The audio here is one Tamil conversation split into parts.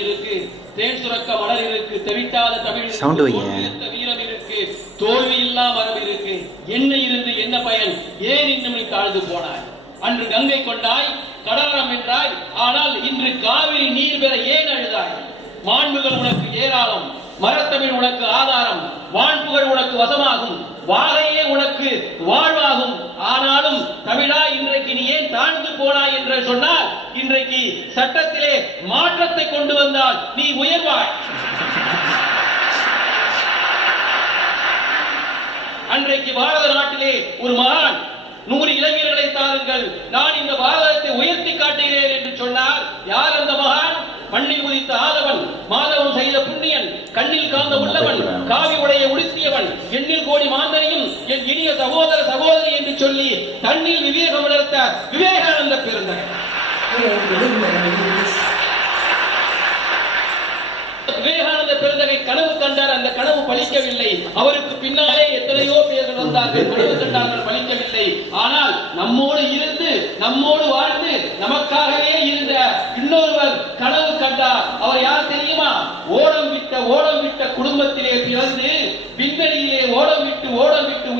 இருக்கு, தேன் சுரக்க மலர் இருக்கு, தெவிட்டாத தமிழ் வீரம் இருக்கு, தோல்வி இல்லா மரபு இருக்கு. என்ன இருந்து என்ன பயன்? ஏன் இன்னும் நீ தாழ்ந்து போனாய்? அன்று கங்கை கொண்டாய், கடலம் என்றாய், ஆனால் இன்று காவிரி நீர் பெற ஏன் அழுதாய்? மாண்புகள் உனக்கு ஏராளம், மரத்தமிழ் உனக்கு ஆதாரம், வான்புகள் உனக்கு வசமாகும், வாகையே உனக்கு வாழ்வாகும். ஆனாலும் தமிழா, இன்றைக்கு நீ ஏன் தாழ்ந்து போனாய் என்று சொன்னால், இன்றைக்கு சட்டத்திலே மாற்றத்தை கொண்டு வந்தால் நீ உயர்வாய். அன்றைக்கு பாரத நாட்டிலே ஒரு மகான் 100 இளைஞர்களை தாருங்கள், நான் இந்த பாரதத்தை உயர்த்தி காட்டுகிறேன் என்று சொன்னார். யார் அந்த மகான்? மண்ணில் உதித்த ஆதவன், மாதவன் செய்த புண்ணியன், கண்ணில் காந்த உள்ளவன், காவி உடைய உடுத்தியவன், எண்ணில் கோடி மாந்தனையும் என் இனிய சகோதர சகோதரி என்று சொல்லி தண்ணில் விவேகம் வளர்த்த விவேகானந்த பெருந்தகை. விவேகானந்த பெருந்தகை கனவு கண்டார், அந்த கனவு பலிக்கவில்லை. அவருக்கு பின்னாலே எத்தனையோ பேர்கள் வந்தார்கள், கனவு கண்டார்கள், பலிக்கவில்லை. ஆனால் நம்மோடு இருந்து, நம்மோடு வாழ்ந்து, நமக்காகவே இருந்த இன்னொருவர் கனவு கண்டார். அவர் யார் தெரியுமா? ஓடம் விட்ட குடும்பத்திலே பிறந்து, விண்வெளியிலே ஓடம் விட்டு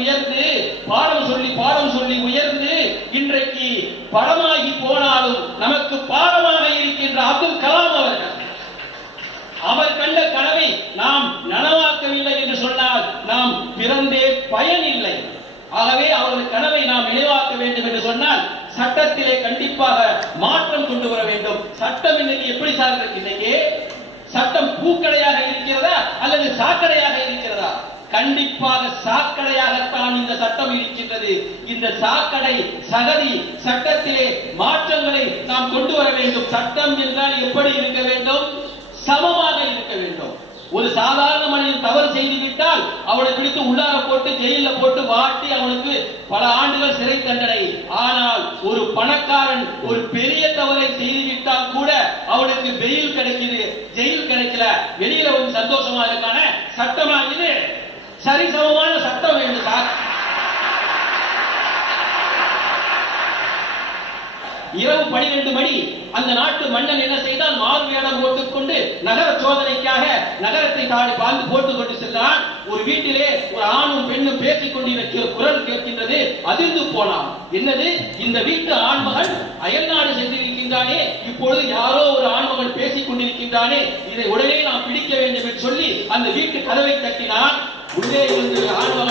உயர்ந்து, பாடம் சொல்லி உயர்ந்து, இன்றைக்கு படமாகி போனாலும் நமக்கு பாடமாக இருக்கின்ற அப்துல் கலாம் அவர்கள். அவர் கண்ட கனவை நாம் நனவாக்கவில்லை என்று சொன்னால் நாம் பிறந்தே பயன் இல்லை. ஆகவே அவரது கனவை நாம் நினைவாக்க வேண்டும் என்று சொன்னால் சட்டத்திலே கண்டிப்பாக மாற்றம் கொண்டு வர வேண்டும். சட்டம் இன்னைக்கு எப்படி சார் இருக்கு? இன்னைக்கு சட்டம் பூக்கடையாக இருக்கிறதா அல்லது சாக்கடையாக இருக்கிறதா? கண்டிப்பாக சாக்கடையாகத்தான் இந்த சட்டம் இருக்கின்றது. இந்த சாக்கடை சகதி சட்டத்திலே மாற்றங்களை நாம் கொண்டு வர வேண்டும். சட்டம் என்றால் எப்படி இருக்க வேண்டும்? சமமாக இருக்க வேண்டும். ஒரு சாதாரண மனிதன் தவறு செய்துவிட்டால் அவனை பிடித்து உள்ளார போட்டு ஜெயில போட்டு வாட்டி அவனுக்கு பல ஆண்டுகள் சிறை தண்டனை. ஆனால் ஒரு பணக்காரன் ஒரு பெரிய தவறை செய்துவிட்டால் கூட அவனுக்கு பெயில் கிடைக்குது, ஜெயில் கிடைக்கல, வெளியில வந்து சந்தோஷமா இருக்கான சட்டமா இது? சரிசமமான சட்டம் வேண்டும் சார். இரவு 12 மணி அந்த நாட்டு மன்னன் என்ன செய்தான்? மாறு வேடம் போட்டுக்கொண்டு நகர சோதனைக்காக நகரத்தை தாண்டி பாந்து போட்டுக் கொண்டு சென்றான். ஒரு வீட்டிலே ஒரு ஆணும் பெண்ணும் பேசிக் கொண்டிருக்கிற குரல் கேட்கின்றது. அதிர்ந்து போனான். என்னது? இந்த வீட்டு ஆண்மகன் அயல்நாடு சென்றிருக்கின்றானே, இப்பொழுது யாரோ ஒரு ஆண்மகன் பேசிக் கொண்டிருக்கின்றானே, இதை உடனே நாம் பிடிக்க வேண்டும் என்று சொல்லி அந்த வீட்டு கதவை தட்டினான். உள்ளே இருந்து ஆண்மகன்